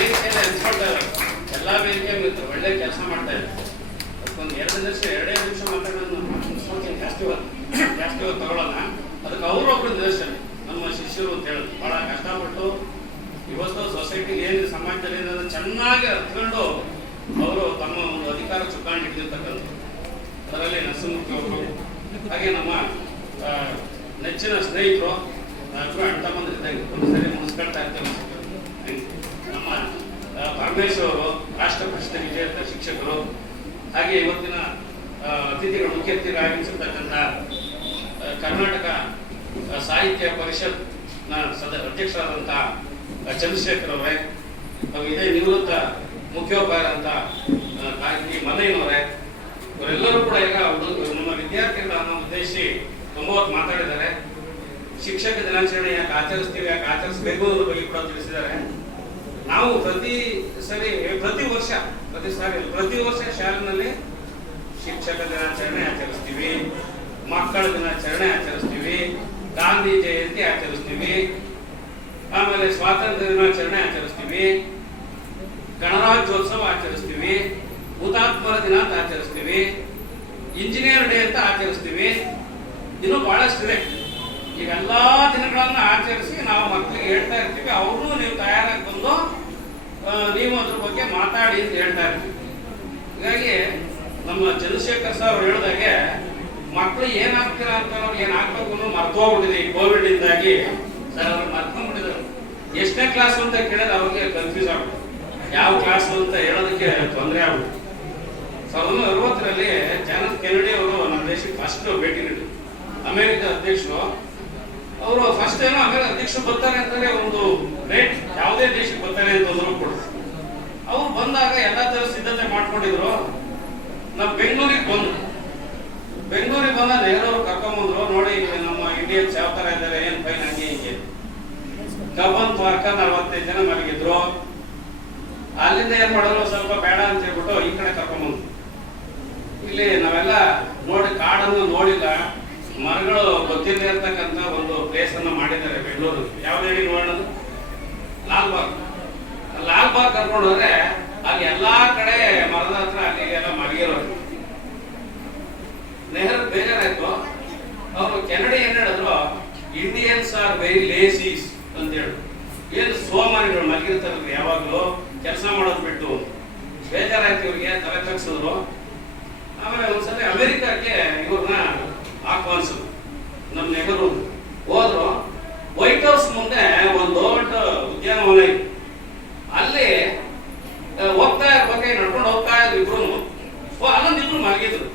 ವೇದಿಕೆಯಲ್ಲಿ ಹಂಚ್ಕೊಳ್ತಾ ಇದ್ದಾರೆ, ಎಲ್ಲ ವೇದಿಕೆ ಒಳ್ಳೆ ಕೆಲಸ ಮಾಡ್ತಾ ಇದ್ದಾರೆ. ಅದಕ್ಕೊಂದು 2 ನಿಮಿಷ ಮಾತಾಡೋದು ಜಾಸ್ತಿ ತಗೊಳ್ಳೋಣ. ಅದಕ್ಕೆ ಅವರೊಬ್ಬರು ನಿದರ್ಶನ ನಮ್ಮ ಶಿಷ್ಯರು ಅಂತ ಹೇಳೋದು. ಭಾಳ ಕಷ್ಟಪಟ್ಟು ಇವತ್ತು ಸೊಸೈಟಿ ಏನು ಸಮಾಜದಲ್ಲಿ ಏನಂದ್ರೆ ಚೆನ್ನಾಗಿ ಅರ್ಥಕೊಂಡು ಅವರು ತಮ್ಮ ಒಂದು ಅಧಿಕಾರ ಚುಕ್ಕಾಣಿ ಹಿಡಿದಿರ್ತಕ್ಕಂಥ ಅದರಲ್ಲಿ ನರಸಿಂಹಮೂರ್ತಿ ಅವರು, ಹಾಗೆ ನಮ್ಮ ನೆಚ್ಚಿನ ಸ್ನೇಹಿತರು ನಾವಿಬ್ಬರು ಅಣ್ಣ ತಮ್ಮಂದಿರಿದ್ದಂಗೆ ಒಂದು ಸರಿ ಮುಗಿಸ್ಕೊಳ್ತಾ ಇರ್ತೇವೆ. ನಮ್ಮ ಪರಮೇಶ್ವರ್ ಅವರು ರಾಷ್ಟ್ರ ಪ್ರಶಸ್ತಿ ವಿಜೇತ ಶಿಕ್ಷಕರು, ಹಾಗೆ ಇವತ್ತಿನ ಅತಿಥಿಗಳು ಮುಖ್ಯ ಅತಿಥಿಗಳು ಆಗಮಿಸಿರ್ತಕ್ಕಂಥ ಕರ್ನಾಟಕ ಸಾಹಿತ್ಯ ಪರಿಷತ್ನ ಅಧ್ಯಕ್ಷರಾದಂತಹ ಚಂದ್ರಶೇಖರ್ ಅವರೇ, ಇದೇ ನಿವೃತ್ತ ಮುಖ್ಯೋಪಾಧ್ಯಾಯರಂತ ಮಲ್ಲಯ್ಯನವರೇ, ಇವರೆಲ್ಲರೂ ಕೂಡ ಈಗ ನಮ್ಮ ವಿದ್ಯಾರ್ಥಿಗಳನ್ನ ಉದ್ದೇಶಿಸಿ ತುಂಬ ಹೊತ್ತು ಮಾತಾಡಿದ್ದಾರೆ. ಶಿಕ್ಷಕ ದಿನಾಚರಣೆ ಯಾಕೆ ಆಚರಿಸ್ತೀವಿ, ಯಾಕೆ ಆಚರಿಸಬೇಕು ಅನ್ನೋದ್ರ ಬಗ್ಗೆ ಕೂಡ ತಿಳಿಸಿದ್ದಾರೆ. ನಾವು ಪ್ರತಿ ವರ್ಷ ಶಾಲೆನಲ್ಲಿ ಶಿಕ್ಷಕ ದಿನಾಚರಣೆ ಆಚರಿಸ್ತೀವಿ, ಮಕ್ಕಳ ದಿನಾಚರಣೆ ಆಚರಿಸ್ತೀವಿ, ಗಾಂಧಿ ಜಯಂತಿ ಆಚರಿಸ್ತೀವಿ, ಆಮೇಲೆ ಸ್ವಾತಂತ್ರ್ಯ ದಿನಾಚರಣೆ ಆಚರಿಸ್ತೀವಿ, ಗಣರಾಜ್ಯೋತ್ಸವ ಆಚರಿಸ್ತೀವಿ, ಹುತಾತ್ಮರ ದಿನ ಅಂತ ಆಚರಿಸ್ತೀವಿ, ಇಂಜಿನಿಯರ್ ಡೇ ಅಂತ ಆಚರಿಸ್ತೀವಿ. ಇನ್ನೂ ಬಹಳಷ್ಟಿದೆ. ಇವೆಲ್ಲಾ ದಿನಗಳನ್ನ ಆಚರಿಸಿ ನಾವು ಮಕ್ಕಳಿಗೆ ಹೇಳ್ತಾ ಇರ್ತೀವಿ. ಅವ್ರನ್ನೂ ನೀವು ತಯಾರಾಗಿ ಬಂದು ನೀವು ಅದ್ರ ಬಗ್ಗೆ ಮಾತಾಡಿ ಅಂತ ಹೇಳ್ತಾ ಇರ್ತೀವಿ. ಹೀಗಾಗಿ ನಮ್ಮ ಚಂದ್ರಶೇಖರ್ ಸರ್ ಅವ್ರು ಹೇಳಿದಾಗೆ ಮಕ್ಕಳು ಏನಾಗ್ತೀರಾ ಅಂತ ಅವ್ರಿಗೆ ಏನಾಗ್ಬೇಕು ಅನ್ನೋ ಮರ್ತೋಗ್ಬಿಟ್ಟಿದೆ. ಈ ಕೋವಿಡ್ ಇಂದಾಗಿ ಸರ್ ಅವ್ರು ಮರ್ಕೊಂಡ್ಬಿಟ್ಟಿದ್ರು. ಎಷ್ಟನೇ ಕ್ಲಾಸ್ ಅಂತ ಕೇಳಿದ್ರೆ ಅವ್ರಿಗೆ ಕನ್ಫ್ಯೂಸ್ ಆಗ್ಬಿಟ್ಟು, ಯಾವ ಕ್ಲಾಸ್ ಅಂತ ಹೇಳೋದಕ್ಕೆ ತೊಂದರೆ ಆಗ್ಬಿಟ್ಟು. 1960ರಲ್ಲಿ ಜಾನ್ ಎಫ್ ಕೆನಡಿ ಅವರು ನಮ್ಮ ದೇಶಕ್ಕೆ ಫಸ್ಟ್ ಭೇಟಿ ನೀಡಿದ್ರು. ಅಮೆರಿಕ ಅಧ್ಯಕ್ಷರು ಅವರು ಫಸ್ಟ್ ಏನೋ ಅಮೆರಿಕ ಅಧ್ಯಕ್ಷರು ಬರ್ತಾರೆ ಅಂತಂದ್ರೆ ಒಂದು ರೇಟ್ ಯಾವುದೇ ದೇಶಕ್ಕೆ ಬರ್ತಾರೆ ಅಂತಂದ್ರು ಕೂಡ ಅವ್ರು ಬಂದಾಗ ಎಲ್ಲಾ ತರ ಸಿದ್ಧತೆ ಮಾಡ್ಕೊಂಡಿದ್ರು. ನಾವು ಬೆಂಗಳೂರಿಗೆ ಬಂದ ನೆಹರು ಕರ್ಕೊಂಡ್ಬಂದ್ರು. ನೋಡಿ ನಮ್ಮ ಇಂಡಿಯನ್ಸ್ ಯಾವ ತರ ಇದ್ದಾರೆ, ಏನ್ ಫೈನ್ ಹಂಗೆ ಹಿಂಗೆ. ಕಬ್ಬನ್ ಪಾರ್ಕ 45 ಜನ ಮಲಗಿದ್ರು. ಅಲ್ಲಿಂದ ಏನ್ ಮಾಡೋದು, ಸ್ವಲ್ಪ ಬೇಡ ಅಂತ ಹೇಳ್ಬಿಟ್ಟು ಈ ಕಡೆ ಕರ್ಕೊಂಡ್ಬಂದ್ರು. ಇಲ್ಲಿ ನಾವೆಲ್ಲ ನೋಡಿ ಕಾಡನ್ನು ನೋಡಿಲ್ಲ, ಮರಗಳು ಗೊತ್ತಿಲ್ಲದೆ ಇರ್ತಕ್ಕಂಥ ಒಂದು ಪ್ಲೇಸ್ ಅನ್ನ ಮಾಡಿದ್ದಾರೆ ಬೆಂಗಳೂರು. ಯಾವ್ದು ಹೇಳಿ ನೋಡೋಣ, ಲಾಲ್ಬಾಗ್ ಕರ್ಕೊಂಡು ಹೋದ್ರೆ ಅಲ್ಲಿ ಎಲ್ಲಾ ಕಡೆ ಮರದ ಹತ್ರ ಅಲ್ಲಿ ಎಲ್ಲ ಮಲಗಿರೋದು. ನೆಹರು ಬೇಜಾರಾಯ್ತು. ಅವರು ಕೆನಡಿ ಏನ್ ಹೇಳಿದ್ರು, ಇಂಡಿಯನ್ಸ್ ಆರ್ ವೆರಿ ಲೇಸೀಸ್ ಅಂತ ಹೇಳಿ. ಏನು ಸೋಮಾರಿಗಳು ಮಲಗಿರ್ತಾರಲ್ರಿ, ಯಾವಾಗ್ಲೂ ಕೆಲಸ ಮಾಡೋದು ಬಿಟ್ಟು. ಬೇಜಾರಾಯ್ತು ಇವ್ರಿಗೆ, ತಲೆ ತಗ್ಸಿದ್ರು. ಆಮೇಲೆ ಒಂದ್ಸಲ ಅಮೆರಿಕಕ್ಕೆ ಇವ್ರನ್ನ ಆಹ್ವಾನಿಸಿದ್ರು. ನಮ್ಮ ನೆಹರು ಹೋದ್ರು. ವೈಟ್ ಹೌಸ್ ಮುಂದೆ ಒಂದು ದೊಡ್ಡ ಉದ್ಯಾನವನ ಇತ್ತು. ಅಲ್ಲಿ ಹೋಗ್ತಾ ಇರ್ಬೇಕಾಗಿ ನಡ್ಕೊಂಡು ಹೋಗ್ತಾ ಇದ್ರು ಇಬ್ರು. ಅಲ್ಲೊಂದು ಇಬ್ರು ಮಲಗಿದ್ರು.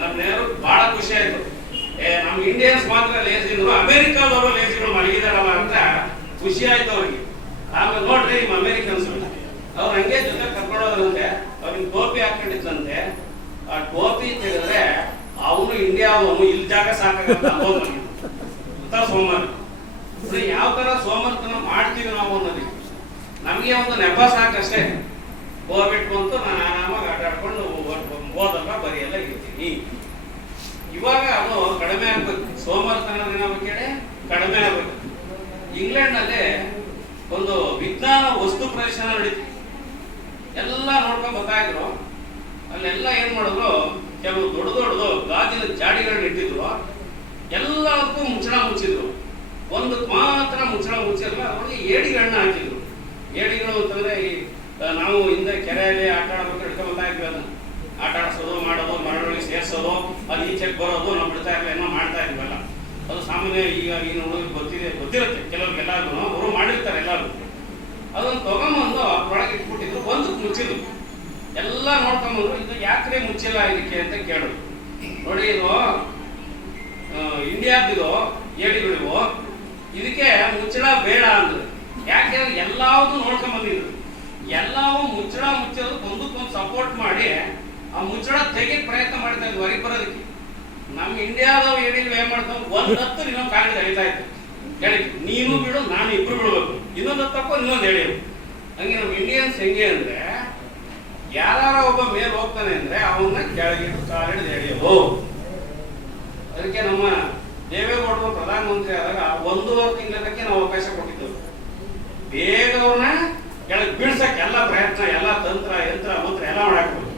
ನಮ್ಮ ನೆಹರು ಬಹಳ ಖುಷಿ ಆಯ್ತು. ನಮ್ ಇಂಡಿಯನ್ಸ್ ಮಾತ್ರ ಲೇಸಿ ಇದ್ರು, ಅಮೆರಿಕಾದವರು ಲೇಸಿಗಳು ಮಲಗಿದಾರಲ್ಲ ಅಂತ ಖುಷಿ ಆಯ್ತು ಅವ್ರಿಗೆ. ಆಮೇಲೆ ನೋಡ್ರಿ ನಿಮ್ಮ ಅಮೆರಿಕನ್ಸ್ ಅವ್ರು ಹಂಗೆ ಜೊತೆ ಕರ್ಕೊಂಡೋದ್ರಂತೆ. ಅವ್ರಿಗೆ ಟೋಪಿ ಹಾಕೊಂಡಿದ್ದಂತೆ. ಆ ಟೋಪಿ ತೆಗೆದ್ರೆ ಅವನು ಇಂಡಿಯಾವನು ಇಲ್ಲಿ ಜಾಗ ಸಾಕಾಗತ್ತ ಸೋಮಾರಿ. ಯಾವ ತರ ಸೋಮರ್ತನ ಮಾಡ್ತೀವಿ ನಾವು ಅನ್ನೋದಕ್ಕೆ ನಮ್ಗೆ ಒಂದು ನೆಪ ಸಾಕಷ್ಟೇ. ಕೋವಿಡ್ ಬಂತು, ನಾನು ಆರಾಮಾಗಿ ಆಟ ಆಡ್ಕೊಂಡು ಓದಲ್ಲ ಬರೆಯಲ್ಲ ಇರ್ತೀನಿ. ಇವಾಗ ಅದು ಕಡಿಮೆ ಆಗ್ಬೇಕು. ಸೋಮರ್ತನ ದಿನ ಕೇಳಿ ಕಡಿಮೆ ಆಗ್ಬೇಕು. ಇಂಗ್ಲೆಂಡ್ ನಲ್ಲಿ ಒಂದು ವಿಜ್ಞಾನ ವಸ್ತು ಪ್ರದರ್ಶನ ನಡೀತು. ಎಲ್ಲ ನೋಡ್ಕೊಂಡ್ ಬರ್ತಾ ಇದ್ರು. ಅಲ್ಲೆಲ್ಲ ಏನ್ ಮಾಡಿದ್ರು, ಕೆಲವು ದೊಡ್ಡ ಗಾಜಿನ ಜಾಡಿಗಳನ್ನ ಇಟ್ಟಿದ್ರು. ಎಲ್ಲದಕ್ಕೂ ಮುಚ್ಚಳ ಮುಚ್ಚಿದ್ರು. ಒಂದಕ್ಕೆ ಮಾತ್ರ ಮುಚ್ಚಳ ಮುಚ್ಚಿರಲ್ಲ, ಅವ್ರಿಗೆ ಏಡಿಗಳನ್ನ ಹಾಕಿದ್ರು. ಏಡಿಗಳು ಅಂತಂದ್ರೆ ನಾವು ಹಿಂದೆ ಕೆರೆಯಲ್ಲಿ ಆಟ ಆಡ್ಬೇಕು ಹಿಡ್ಕೊಂಡ್ ಬರ್ತಾ ಇದ್ವಿ. ಅದನ್ನ ಆಟ ಆಡ್ಸೋದು, ಮಾಡೋದು, ಮರಳೊಳಗೆ ಸೇರ್ಸೋದು, ಅದು ಈಚೆಗೆ ಬರೋದು ನಾವು ಬಿಡ್ತಾ ಇರ್ಲಿಲ್ಲ, ಏನೋ ಮಾಡ್ತಾ ಇದ್ವಲ್ಲ. ಅದು ಸಾಮಾನ್ಯ ಈಗ ಹುಡುಗರಿಗೆ ಗೊತ್ತಿರುತ್ತೆ ಕೆಲವ್ರಿಗೆ, ಎಲ್ಲಾರು ಅವರು ಮಾಡಿರ್ತಾರೆ ಎಲ್ಲಾರು. ಅದನ್ನು ತಗೊಂಬಂದು ಒಳಗೆ ಇಟ್ಬಿಟ್ಟಿದ್ರು. ಒಂದಕ್ಕೆ ಮುಚ್ಚಿದ್ರು. ಎಲ್ಲ ನೋಡ್ಕೊಂಬಂದ್ರು. ಇದು ಯಾಕ್ರೆ ಮುಚ್ಚಿಲ್ಲ ಇದಕ್ಕೆ ಅಂತ ಕೇಳಿದ್ರು. ನೋಡಿ, ಇದು ಇಂಡಿಯಾದಿದು ಏಡಿಗಳಿವು, ಇದಕ್ಕೆ ಮುಚ್ಚಳ ಬೇಡ ಅಂದ್ರು. ಯಾಕೆಂದ್ರೆ ಎಲ್ಲಾವುದು ನೋಡ್ಕೊಂಬಂದಿದ್ರು. ಎಲ್ಲವೂ ಮುಚ್ಚಳ ಮುಚ್ಚೋದು ಒಂದಕ್ಕೊಂದು ಸಪೋರ್ಟ್ ಮಾಡಿ ಆ ಮುಚ್ಚಳ ತೆಗಿ ಪ್ರಯತ್ನ ಮಾಡ್ತಾ ಇದ್ವಿ ಹೊರಗೆ ಬರೋದಕ್ಕೆ. ನಮ್ಮ ಇಂಡಿಯಾದವ್ ಏಡಿಗಳು ಏನ್ ಮಾಡ್ತಾವ, ಒಂದ್ ಹತ್ತು ಇನ್ನೊಂದು ಕಾಲಿಗೆ ಅಳಿತಾ ಇತ್ತು. ಹೇಳಿ, ನೀನು ಬಿಡು ನಾನು ಇಬ್ರು ಬಿಡ್ಬೇಕು, ಇನ್ನೊಂದು ಹತ್ತಕ್ಕೋ ಇನ್ನೊಂದು ಎಳೆಯು. ಹಂಗೆ ನಮ್ಮ ಇಂಡಿಯನ್ಸ್ ಹೆಂಗೆ ಅಂದ್ರೆ, ಯಾರ ಒಬ್ಬ ಮೇಲೆ ಹೋಗ್ತಾನೆ ಅಂದ್ರೆ ಅವನ್ನ ಕೆಳಗಿಟ್ಟು ಕಾಲಿಡಿದು ಎಳೆಯೋದು. ಅದಕ್ಕೆ ನಮ್ಮ ದೇವೇಗೌಡರು ಪ್ರಧಾನಮಂತ್ರಿ ಆದಾಗ 1.5 ತಿಂಗಳಕ್ಕೆ ನಾವು ಅವಕಾಶ ಕೊಟ್ಟಿದ್ದೆವು. ಬೇಗ ಅವ್ರನ್ನ ಕೆಳಗೆ ಬೀಳ್ಸಕ್ಕೆ ಎಲ್ಲ ಪ್ರಯತ್ನ, ಎಲ್ಲ ತಂತ್ರ ಯಂತ್ರ ಮಂತ್ರ ಎಲ್ಲ ಮಾಡಾಕ್ಬೋದು.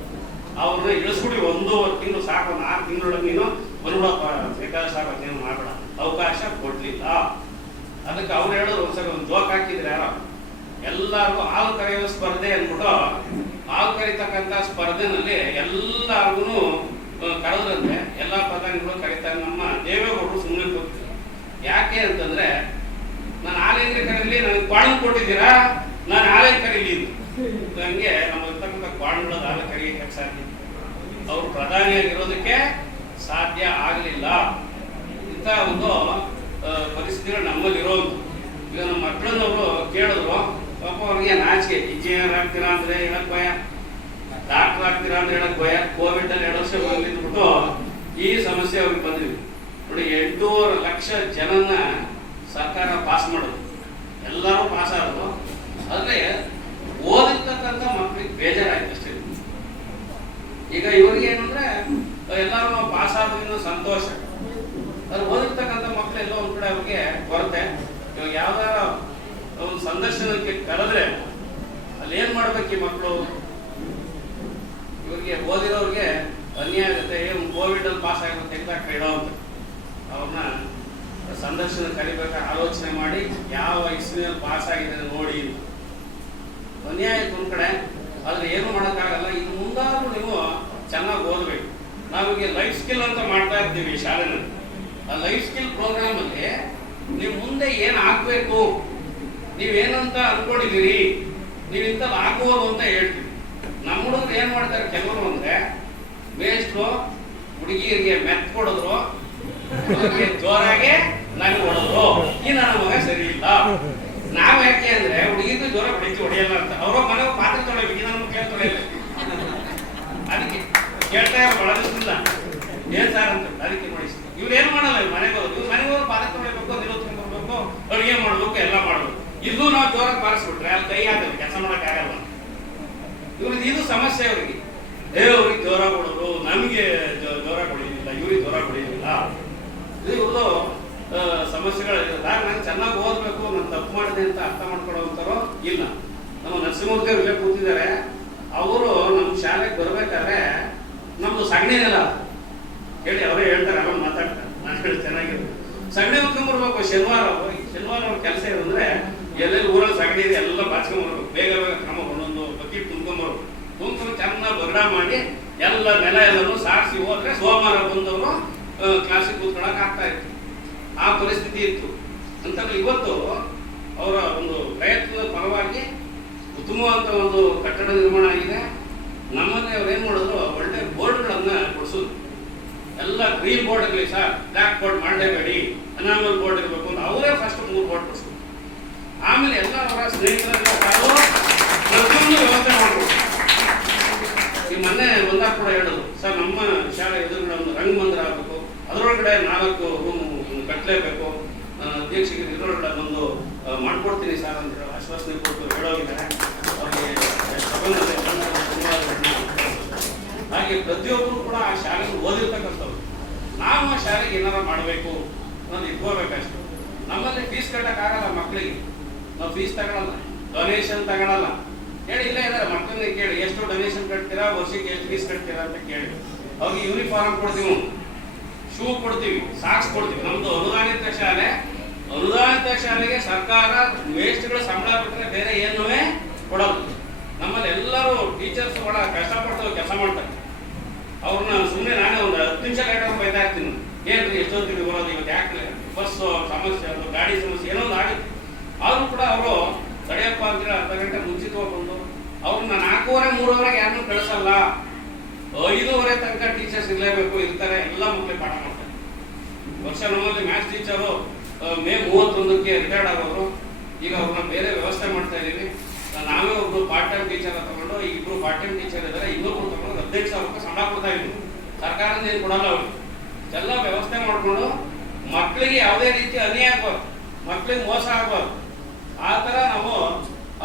ಅವ್ರನ್ನ ಇಳಿಸ್ಬಿಡಿ 1 ತಿಂಗಳು ಸಾಕು, 4 ತಿಂಗಳೊಳಗೆ ನೀನು ಬಂದ್ಬಿಡಪ್ಪ, ಬೇಕಾದ್ರೆ ಸಾಕು, ನೀನು ಮಾಡಬೇಡ, ಅವಕಾಶ ಕೊಡ್ಲಿಲ್ಲ. ಅದಕ್ಕೆ ಅವ್ರು ಹೇಳೋದು ಒಂದ್ಸರಿ ಒಂದು ಜೋಕ್ ಹಾಕಿದ್ರೆ ಯಾರೋ, ಎಲ್ಲರಿಗೂ ಹಾಲು ಕರೆಯುವ ಸ್ಪರ್ಧೆ ಅಂದ್ಬಿಟ್ಟು ಹಾಲು ಕರಿತಕ್ಕಂಥ ಸ್ಪರ್ಧೆನಲ್ಲಿ ಎಲ್ಲರಿಗೂ ಕರೆದ್ರಂತೆ. ಎಲ್ಲ ಪ್ರಧಾನಿಗಳು ಕರೀತಾರೆ. ನಮ್ಮ ದೇವೇಗೌಡರು ಸುಮ್ಮನೆ ಕೂತಿದ್ರು. ಯಾಕೆ ಅಂತಂದ್ರೆ, ನಾನು ಹಾಲೇಂದ್ರೆ ಕರೀಲಿ, ನನಗೆ ಕ್ವಾಣ್ ಕೊಟ್ಟಿದ್ದೀರಾ, ನಾನು ಹಾಲೇ ಕರೀಲಿ. ಹಂಗೆ ನಮ್ಮ ಇರ್ತಕ್ಕಂಥ ಕ್ವಾಣ್ಗಳದ್ದು ಹಾಲು ಕರೀಲಿಕ್ಕೆ ಸಾಧ್ಯ, ಅವರು ಪ್ರಧಾನಿಯಾಗಿರೋದಕ್ಕೆ ಸಾಧ್ಯ ಆಗಲಿಲ್ಲ. ಇಂಥ ಒಂದು ಪರಿಸ್ಥಿತಿಗಳು ನಮ್ಮಲ್ಲಿ ಇರೋದು. ಈಗ ನಮ್ಮ ಮಕ್ಕಳನ್ನವರು ಕೇಳಿದ್ರು, ಪಾಪ ಅವ್ರಿಗೆ ನಾಚಿಕೆ, ಇಂಜಿನಿಯರ್ ಆಗ್ತೀರಾ ಅಂದ್ರೆ ಹೇಳಕ್ ಭಯ, ಡಾಕ್ಟರ್ ಆಗ್ತೀರಾ ಅಂದ್ರೆ ಹೇಳಕ್ ಭಯ. ಕೋವಿಡ್ ಅಲ್ಲಿ 2 ವರ್ಷ ಬಂದಿದ್ಬಿಟ್ಟು ಈ ಸಮಸ್ಯೆ ಅವ್ರಿಗೆ ಬಂದ್ವಿ ನೋಡಿ. 8.5 ಲಕ್ಷ ಜನನ ಸರ್ಕಾರ ಪಾಸ್ ಮಾಡೋದು, ಎಲ್ಲರೂ ಪಾಸ್ ಆಗೋದು. ಆದ್ರೆ ಓದಿರ್ತಕ್ಕಂಥ ಮಕ್ಕಳಿಗೆ ಬೇಜಾರಾಯ್ತು ಅಷ್ಟೇ. ಈಗ ಇವ್ರಿಗೆ ಏನಂದ್ರೆ ಎಲ್ಲರೂ ಪಾಸ್ ಆದ್ರಿಂದ ಸಂತೋಷ, ಅದು ಓದಿರ್ತಕ್ಕಂಥ ಮಕ್ಕಳು ಎಲ್ಲೋ ಒಂದ್ ಕಡೆ ಅವ್ರಿಗೆ ಕೊರತೆ. ಇವಾಗ ಯಾವ್ದಾರ ಒಂದು ಸಂದರ್ಶನಕ್ಕೆ ಕರೆದ್ರೆ ಅಲ್ಲಿ ಏನ್ ಮಾಡ್ಬೇಕು ಈ ಮಕ್ಕಳು? ಇವ್ರಿಗೆ ಓದಿರೋರಿಗೆ ಅನ್ಯಾಯ ಆಗುತ್ತೆ. ಕೋವಿಡ್ ಅಲ್ಲಿ ಪಾಸ್ ಆಗುತ್ತೆ ಅಂತ ಇಡೋ ಅಂತ ಅವ್ರನ್ನ ಸಂದರ್ಶನ ಕರಿಬೇಕಾದ್ರೆ ಆಲೋಚನೆ ಮಾಡಿ ಯಾವ ಇಸ್ವಿನಲ್ಲಿ ಪಾಸ್ ಆಗಿದೆ ನೋಡಿ. ಅನ್ಯಾಯ ಒಂದ್ ಕಡೆ, ಆದ್ರೆ ಏನು ಮಾಡೋಕ್ಕಾಗಲ್ಲ. ಇದು ಮುಂದಾದ್ರೂ ನೀವು ಚೆನ್ನಾಗಿ ಓದ್ಬೇಕು. ನಾವೀಗ ಲೈಫ್ ಸ್ಕಿಲ್ ಅಂತ ಮಾಡ್ತಾ ಇರ್ತೀವಿ ಶಾಲೆನಲ್ಲಿ. ಆ ಲೈಫ್ ಸ್ಕಿಲ್ ಪ್ರೋಗ್ರಾಮ್ ಅಲ್ಲಿ ನೀವು ಮುಂದೆ ಏನ್ ಆಗ್ಬೇಕು, ನೀವೇನಂತ ಅನ್ಕೊಂಡಿದ್ದೀರಿ, ನೀವು ಇಂಥದ್ದು ಆಗ್ಬೋದು ಅಂತ ಹೇಳ್ತೀವಿ. ನಮ್ಮ ಹುಡುಗರು ಏನ್ ಮಾಡ್ತಾರೆ ಕೆಲವರು ಅಂದ್ರೆ, ಮೇಷ್ಟ್ರು ಹುಡುಗಿಯರಿಗೆ ಮೆತ್ ಕೊಡಿದ್ರು, ಜೋರಾಗೆ ನನಗೆ ಹೊಡೆದ್ರು, ಈ ನನ್ನ ಮಗ ಸರಿ ಇಲ್ಲ. ನಾವ್ ಯಾಕೆ ಅಂದ್ರೆ ಹುಡುಗಿಗೂ ಜ್ವರ ಹೊಡಿತೀವಿ, ಹೊಡೆಯಲ್ಲ ಅಂತ. ಅವ್ರ ಮನೆಗೆ ಪಾತ್ರೆ ತೊಳೆಬೇಕು, ನನ್ನ ಕೇಳಿ ತೊಳೆಯಲ್ಲ. ಅದಕ್ಕೆ ಕೇಳ್ತಾ ಬಳದಿಲ್ಲ ಏನ್ ಸಾರ್ ಅಂತ. ಅದಕ್ಕೆ ನೋಡಿ ಇವ್ರು ಏನ್ ಮಾಡಲ್ಲ, ಮನೆಗೆ ಹೋದ್ರು, ಇವ್ರು ಮನೆಗೆ ಹೋಗಿ ಪಾತ್ರೆ ತೊಳೆಬೇಕು, ನಿರೋತ್ಕೊಂಡು ಬರ್ಬೇಕು, ಅಡುಗೆ ಮಾಡ್ಬೇಕು, ಎಲ್ಲ ಮಾಡ್ಬೇಕು. ಇದು ನಾವು ಜೋರಾಗಿ ಬಾರಿಸ್ಬಿಟ್ರೆ ಅಲ್ಲಿ ಕೈ ಆಗಲ್ಲ, ಕೆಲಸ ಮಾಡಕ್ ಆಗಲ್ಲ. ಇವ್ರಿಗೆ ಇದು ಸಮಸ್ಯೆ. ಅವ್ರಿಗೆ ಅವ್ರಿಗೆ ಜ್ವರ ಕೊಡೋದು, ನಮಗೆ ಜ್ವರ ಕೊಡಿಲಿಲ್ಲ, ಇವ್ರಿಗೆ ಜ್ವರ ಕೊಡಿಲಿಲ್ಲ. ಇದು ಇವ್ರದ್ದು ಸಮಸ್ಯೆಗಳಿರ್ತದೆ. ನಾನು ಚೆನ್ನಾಗಿ ಓದ್ಬೇಕು, ನಾನು ತಪ್ಪು ಮಾಡಿದೆ ಅಂತ ಅರ್ಥ ಮಾಡ್ಕೊಳ್ಳೋಂತಾರೋ ಇಲ್ಲ. ನಮ್ಮ ನರಸಿಂಹಮೂರ್ತಿ ಇಲ್ಲೇ ಕೂತಿದ್ದಾರೆ. ಅವರು ನಮ್ಮ ಶಾಲೆಗೆ ಬರ್ಬೇಕಾದ್ರೆ ನಮ್ದು ಸಗಣಿ ನೆಲ ಹೇಳಿ ಅವರೇ ಹೇಳ್ತಾರೆ, ಅಲ್ಲ ಮಾತಾಡ್ತಾರೆ. ನಾನು ಹೇಳಿ ಚೆನ್ನಾಗಿರುತ್ತೆ. ಸಗಣಿ ಹೊತ್ಕೊಂಡ್ಬರ್ಬೇಕು. ಶನಿವಾರ ಅವ್ರ ಕೆಲಸ ಇರಂದ್ರೆ ಎಲ್ಲೆಲ್ಲಿ ಊರಲ್ಲಿ ಸಗಣಿ ಇದೆ ಎಲ್ಲ ಬಾಚ್ಕೊಂಡ್ಬರ್ಬೇಕು. ಬೇಗ ಬೇಗ ಕ್ರಮ ಒಂದೊಂದು ಬಕೆಟ್ ತುಂಬ್ಕೊಂಡ್ಬರ್ಬೇಕು. ತುಂಬ್ಕೊಂಡು ಚೆನ್ನಾಗಿ ಬಗಡ ಮಾಡಿ ಎಲ್ಲ ನೆಲ ಎಲ್ಲರೂ ಸಾರಿಸಿ ಹೋದ್ರೆ ಸೋಮವಾರ ಬಂದವರು ಕ್ಲಾಸಿಗೆ ಕೂತ್ಕೊಳಕ್ ಆಗ್ತಾ ಇತ್ತು. ಆ ಪರಿಸ್ಥಿತಿ ಇತ್ತು ಅಂತ. ಇವತ್ತು ಅವರ ಒಂದು ಪ್ರಯತ್ನದ ಪರವಾಗಿ ಉತ್ತಮವಾದ ಒಂದು ಕಟ್ಟಡ ನಿರ್ಮಾಣ ಆಗಿದೆ. ನಮ್ಮಲ್ಲಿ ಅವ್ರು ಏನ್ ಮಾಡಿದ್ರು, ಒಳ್ಳೆ ಬೋರ್ಡ್ಗಳನ್ನ ಕೊಡಿಸೋದು. ಎಲ್ಲ ಗ್ರೀನ್ ಬೋರ್ಡ್ ಆಗಲಿ ಸರ್, ಬ್ಲಾಕ್ ಬೋರ್ಡ್ ಮಾಡಲೇಬೇಡಿ, ಅನಾಮಲ್ ಬೋರ್ಡ್ ಇರಬೇಕು ಅಂತ ಅವರೇ ಫಸ್ಟ್ 3 ಬೋರ್ಡ್ ಕೊಡಿಸೋದು. ಆಮೇಲೆ ಎಲ್ಲ ಅವರ ಸ್ನೇಹಿತರೆಲ್ಲ ಪ್ರತಿಯೊಂದು ವ್ಯವಸ್ಥೆ ಮಾಡ್ಬೋದು. ಈ ಮೊನ್ನೆ ಒಂದಾಗ ಕೂಡ ಹೇಳೋದು, ಸರ್ ನಮ್ಮ ಶಾಲೆ ಎದುರುಗಡೆ ಒಂದು ರಂಗಮಂದಿರ ಆಗಬೇಕು, ಅದರೊಳಗಡೆ 4 ರೂಮ್ ಕಟ್ಟಲೇಬೇಕು, ಅಧ್ಯಕ್ಷರಿಗೆ ಇದರೊಳಗಡೆ ಒಂದು ಮಾಡ್ಕೊಡ್ತೀನಿ ಸರ್ ಅಂತ ಆಶ್ವಾಸನೆ ಕೊಟ್ಟು ಹೇಳೋಗಿದ್ದಾರೆ. ಅವರಿಗೆ ಹಾಗೆ ಪ್ರತಿಯೊಬ್ಬರು ಕೂಡ ಆ ಶಾಲೆಗೆ ಓದಿರ್ತಕ್ಕಂಥವ್ರು. ನಾವು ಆ ಶಾಲೆಗೆ ಏನಾರ ಮಾಡಬೇಕು ಅನ್ನೋದು ಇಟ್ಕೋಬೇಕಷ್ಟೆ. ನಮ್ಮಲ್ಲಿ ಫೀಸ್ ಕಟ್ಟಕ್ಕಾಗಲ್ಲ ಮಕ್ಕಳಿಗೆ, ನಾವು ಫೀಸ್ ತಗೊಳಲ್ಲ, ಡೊನೇಷನ್ ತಗೊಳಲ್ಲ. ಹೇಳಿ ಇಲ್ಲೇ ಇದ್ದಾರೆ ಮಕ್ಕಳನ್ನ ಕೇಳಿ, ಎಷ್ಟು ಡೊನೇಷನ್ ಕಟ್ತೀರಾ, ವರ್ಷಕ್ಕೆ ಎಷ್ಟು ಫೀಸ್ ಕಟ್ತೀರಾ ಅಂತ ಕೇಳಿ. ಅವ್ರಿಗೆ ಯೂನಿಫಾರ್ಮ್ ಕೊಡ್ತೀವಿ, ಶೂ ಕೊಡ್ತೀವಿ, ಸಾಕ್ಸ್ ಕೊಡ್ತೀವಿ. ನಮ್ದು ಅನುದಾನಿತ ಶಾಲೆ. ಅನುದಾನಿತ ಶಾಲೆಗೆ ಸರ್ಕಾರ ವೇಸ್ಟ್ಗಳು ಸಂಬಳ ಬಿಟ್ಟರೆ ಬೇರೆ ಏನೂ ಕೊಡೋದು. ನಮ್ಮಲ್ಲಿ ಎಲ್ಲರೂ ಟೀಚರ್ಸ್ ಬಹಳ ಕಷ್ಟಪಡ್ತಾರೆ, ಕೆಲಸ ಮಾಡ್ತಾರೆ. ಅವ್ರನ್ನ ಸುಮ್ಮನೆ ನಾನೇ ಒಂದು 10 ನಿಮಿಷ ಲೇಟ್ ಬೈತಾ ಇರ್ತೀನಿ. ಏನ್ರಿ ಎಷ್ಟೊತ್ತಿಗೆ ಬರೋದು, ಇವತ್ತು ಯಾಕೆ ಬಸ್ ಸಮಸ್ಯೆ, ಅದು ಗಾಡಿ ಸಮಸ್ಯೆ ಏನೋ ಒಂದು ಆಗುತ್ತೆ. ಆದ್ರೂ ಕೂಡ ಅವರು ತಡೆಯಪ್ಪ ಅಂತೀರ, ಅರ್ಧ ಗಂಟೆ ಮುಂಚಿತವಾಗಿ ಬಂದು ಅವ್ರನ್ನ 4:30 ಯಾರನ್ನೂ ಕಳಿಸಲ್ಲ. 5:30 ತನಕ ಟೀಚರ್ಸ್ ಇರಲೇಬೇಕು, ಇರ್ತಾರೆ. ಎಲ್ಲ ಮಕ್ಕಳಿಗೆ ಪಾಠ ಮಾಡ್ತಾರೆ. ವರ್ಷ ನಮ್ಮಲ್ಲಿ ಮ್ಯಾಥ್ಸ್ ಟೀಚರು ಮೇ 31ಕ್ಕೆ ರಿಟೈರ್ಡ್ ಆಗೋರು. ಈಗ ಅವ್ರನ್ನ ಬೇರೆ ವ್ಯವಸ್ಥೆ ಮಾಡ್ತಾ ಇದೀವಿ. ನಾವೇ ಒಬ್ರು ಪಾರ್ಟ್ ಟೈಮ್ ಟೀಚರ್ ತಗೊಂಡು, ಈಗ 2 ಪಾರ್ಟ್ ಟೈಮ್ ಟೀಚರ್ ಇದ್ದಾರೆ, ಇನ್ನೊಬ್ರು ತಗೊಂಡು 15,000 ರೂಪಾಯಿ ಸಂಬಳ ಕೊಡ್ತಾ ಇದ್ವಿ. ಸರ್ಕಾರದಿಂದ ಏನು ಕೊಡಲ್ಲ ಅವ್ರಿಗೆ. ಎಲ್ಲ ವ್ಯವಸ್ಥೆ ಮಾಡಿಕೊಂಡು ಮಕ್ಕಳಿಗೆ ಯಾವುದೇ ರೀತಿ ಅನ್ಯಾಯ ಆಗಬಾರ್ದು, ಮಕ್ಕಳಿಗೆ ಮೋಸ ಆಗಬಾರ್ದು, ಆ ಥರ ನಾವು